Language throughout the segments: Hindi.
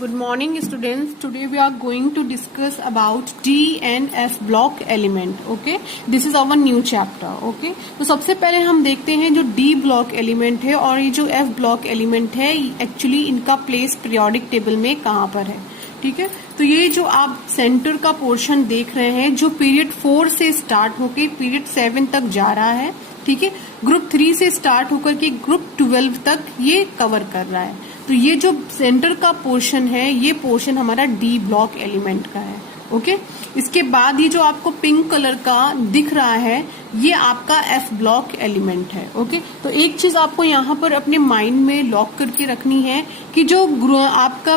Good morning students. Today we are going to discuss about D and F block element. Okay, this is our new chapter. Okay, तो सबसे पहले हम देखते हैं जो D block element है और ये जो F block element है एक्चुअली इनका प्लेस पीरियोडिक टेबल में कहाँ पर है. ठीक है, तो ये जो आप सेंटर का पोर्शन देख रहे हैं जो पीरियड 4 से स्टार्ट होके पीरियड 7 तक जा रहा है. ठीक है, ग्रुप 3 से स्टार्ट होकर के ग्रुप 12 तक ये कवर कर रहा है. तो ये जो सेंटर का पोर्शन है ये पोर्शन हमारा डी ब्लॉक एलिमेंट का है. ओके, इसके बाद ये जो आपको पिंक कलर का दिख रहा है ये आपका एफ ब्लॉक एलिमेंट है. ओके, तो एक चीज आपको यहाँ पर अपने माइंड में लॉक करके रखनी है कि जो आपका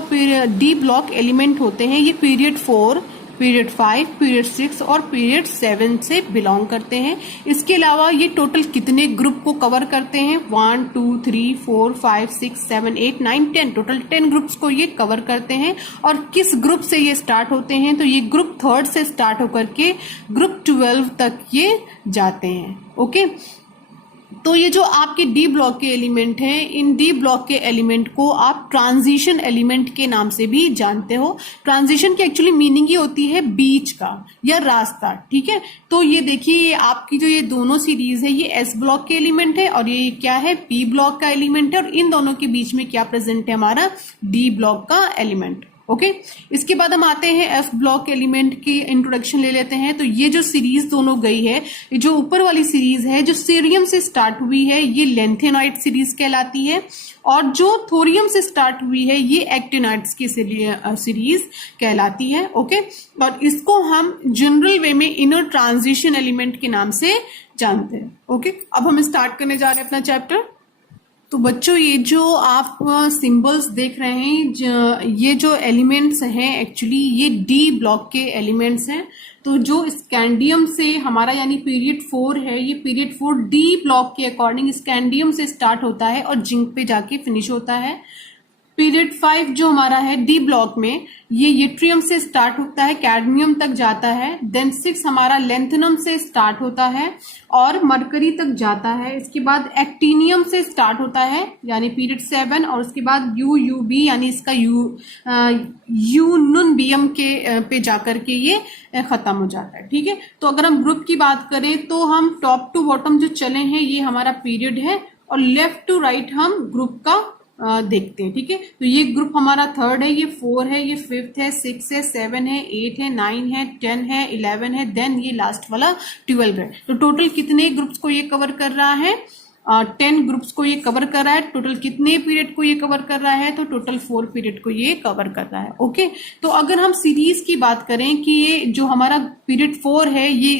डी ब्लॉक एलिमेंट होते हैं ये पीरियड 4, पीरियड 5, पीरियड 6 और पीरियड 7 से बिलोंग करते हैं. इसके अलावा ये टोटल कितने ग्रुप को कवर करते हैं? 1 2 3 4 5 6 7 8 9 10, टोटल 10 ग्रुप्स को ये कवर करते हैं. और किस ग्रुप से ये स्टार्ट होते हैं? तो ये ग्रुप 3 से स्टार्ट होकर के ग्रुप 12 तक ये जाते हैं. ओके, तो ये जो आपके डी ब्लॉक के एलिमेंट हैं इन डी ब्लॉक के एलिमेंट को आप ट्रांजिशन एलिमेंट के नाम से भी जानते हो. ट्रांजिशन की एक्चुअली मीनिंग ये होती है बीच का या रास्ता. ठीक है, तो ये देखिए ये आपकी जो ये दोनों सीरीज है ये एस ब्लॉक के एलिमेंट है और ये क्या है? पी ब्लॉक का एलिमेंट है. और इन दोनों के बीच में क्या प्रेजेंट है? हमारा डी ब्लॉक का एलिमेंट. ओके, इसके बाद हम आते हैं एफ ब्लॉक एलिमेंट की इंट्रोडक्शन ले लेते हैं. तो ये जो सीरीज दोनों गई है, ये जो ऊपर वाली सीरीज है जो सीरियम से स्टार्ट हुई है ये लेंथेनॉइड सीरीज कहलाती है और जो थोरियम से स्टार्ट हुई है ये एक्टिनॉइड्स की सीरीज कहलाती है. ओके, और इसको हम जनरल वे में इनर ट्रांजिशन एलिमेंट के नाम से जानते हैं. ओके, अब हम स्टार्ट करने जा रहे हैं अपना चैप्टर. तो बच्चों ये जो आप सिंबल्स देख रहे हैं ये जो एलिमेंट्स हैं एक्चुअली ये डी ब्लॉक के एलिमेंट्स हैं. तो जो स्कैंडियम से हमारा यानी पीरियड 4 है ये पीरियड 4 डी ब्लॉक के अकॉर्डिंग स्कैंडियम से स्टार्ट होता है और जिंक पे जाके फिनिश होता है. पीरियड 5 जो हमारा है डी ब्लॉक में ये यट्रियम से स्टार्ट होता है, कैडमियम तक जाता है. देन 6 हमारा लेंथेनम से स्टार्ट होता है और मरकरी तक जाता है. इसके बाद एक्टिनियम से स्टार्ट होता है यानी पीरियड 7 और उसके बाद यूबी यानी इसका यूनुनबियम के पे जाकर के ये खत्म हो जाता है. ठीक है, तो अगर हम ग्रुप की बात करें तो हम टॉप टू बॉटम जो चले हैं ये हमारा पीरियड है और लेफ्ट टू राइट हम ग्रुप का देखते हैं. ठीक है, तो ये ग्रुप हमारा 3rd है, ये 4 है, ये 5th है, 6 है, 7 है, 8 है, 9 है, 10 है, 11 है, देन ये लास्ट वाला 12 है. तो टोटल कितने ग्रुप्स को ये कवर कर रहा है? 10 ग्रुप्स को ये कवर कर रहा है. टोटल कितने पीरियड को ये कवर कर रहा है? तो टोटल 4 पीरियड को ये कवर कर रहा है. ओके, तो अगर हम सीरीज की बात करें कि ये जो हमारा पीरियड 4 है ये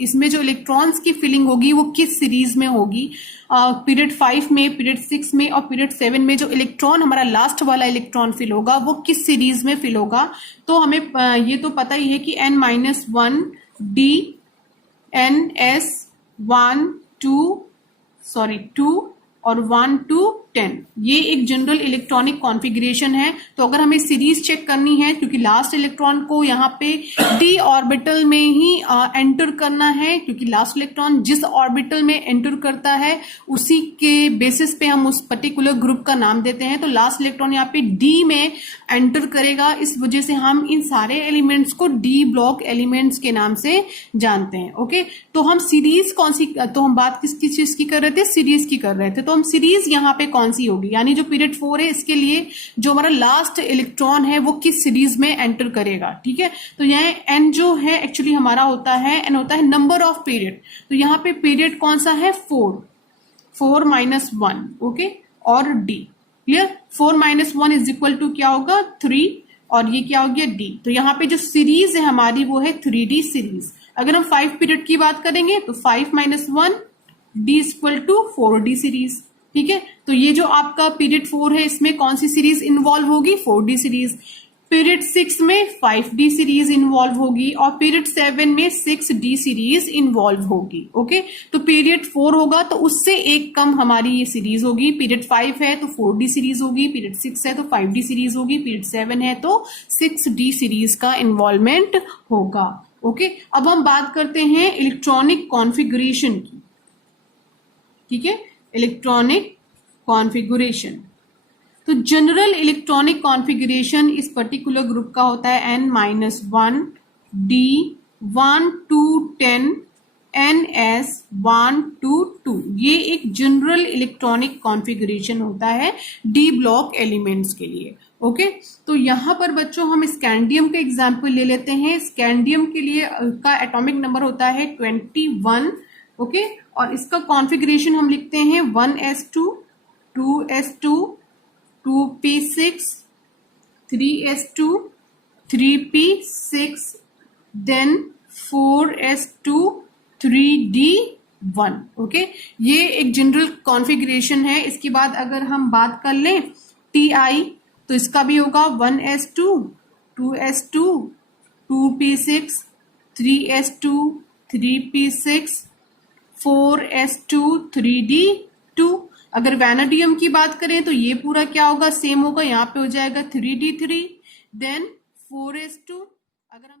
इसमें जो इलेक्ट्रॉन्स की फिलिंग होगी वो किस सीरीज में होगी? पीरियड 5 में, पीरियड 6 में और पीरियड 7 में जो इलेक्ट्रॉन हमारा लास्ट वाला इलेक्ट्रॉन फिल होगा वो किस सीरीज में फिल होगा? तो हमें ये तो पता ही है कि n-1 d ns 2 और 1 to 10 ये एक जनरल इलेक्ट्रॉनिक कॉन्फ़िगरेशन है. तो अगर हमें सीरीज चेक करनी है क्योंकि लास्ट इलेक्ट्रॉन को यहाँ पे डी ऑर्बिटल में ही एंटर करना है क्योंकि लास्ट इलेक्ट्रॉन जिस ऑर्बिटल में एंटर करता है उसी के बेसिस पे हम उस पर्टिकुलर ग्रुप का नाम देते हैं. तो लास्ट इलेक्ट्रॉन यहाँ पे डी में एंटर करेगा, इस वजह से हम इन सारे एलिमेंट्स को डी ब्लॉक एलिमेंट्स के नाम से जानते हैं. ओके, तो हम सीरीज कौन सी, तो हम बात किसकी चीज की कर रहे थे? सीरीज की कर रहे थे. तो हम सीरीज यहाँ पे कौन सी होगी यानी जो पीरियड 4 है इसके लिए जो हमारा लास्ट इलेक्ट्रॉन है वो किस सीरीज में एंटर करेगा? ठीक है, तो यहाँ एन जो है एक्चुअली हमारा होता है एन होता है नंबर ऑफ पीरियड. तो यहाँ पे पीरियड कौन सा है? 4 माइनस 1. ओके, और D clear. 4 minus 1 is equal to क्या होगा? 3 और ये क्या हो गया? डी. तो यहाँ पे जो सीरीज है हमारी वो है 3D सीरीज. अगर हम 5 पीरियड की बात करेंगे तो 5 minus 1 D equal to 4D series. ठीक है, तो ये जो आपका पीरियड 4 है इसमें कौन सी सीरीज इन्वॉल्व होगी? 4D series. पीरियड 6 में 5D सीरीज इन्वॉल्व होगी और पीरियड 7 में 6D सीरीज इन्वॉल्व होगी. ओके, तो पीरियड 4 होगा तो उससे एक कम हमारी ये सीरीज होगी. पीरियड 5 है तो 4D सीरीज होगी, पीरियड 6 है तो 5D सीरीज होगी, पीरियड 7 है तो 6D सीरीज का इन्वॉल्वमेंट होगा. ओके, अब हम बात करते हैं इलेक्ट्रॉनिक कॉन्फ़िगरेशन की. ठीक है, इलेक्ट्रॉनिक कॉन्फ़िगरेशन. तो जनरल इलेक्ट्रॉनिक कॉन्फ़िगरेशन इस पर्टिकुलर ग्रुप का होता है n-1, d 1 to 10, ns 1 to 2। ये एक जनरल इलेक्ट्रॉनिक कॉन्फ़िगरेशन होता है डी ब्लॉक एलिमेंट्स के लिए। ओके, तो यहाँ पर बच्चों हम स्कैंडियम का एग्जाम्पल ले लेते हैं। स्कैंडियम के लिए का एटॉमिक नंबर होता है 21। ओके, और इसका कॉन्फ़िगरेशन हम लिखते हैं 1s2, 2s2, 2p6, 3s2, 3p6, then 4s2, 3d1। Okay, ये एक जनरल कॉन्फ़िगरेशन है। इसके बाद अगर हम बात कर लें ti, तो इसका भी होगा 1s2, 2s2, 2p6, 3s2, 3p6, 4s2, 3d2। अगर वैनेडियम की बात करें तो ये पूरा क्या होगा, सेम होगा, यहाँ पे हो जाएगा 3d3, देन 4s2। अगर हम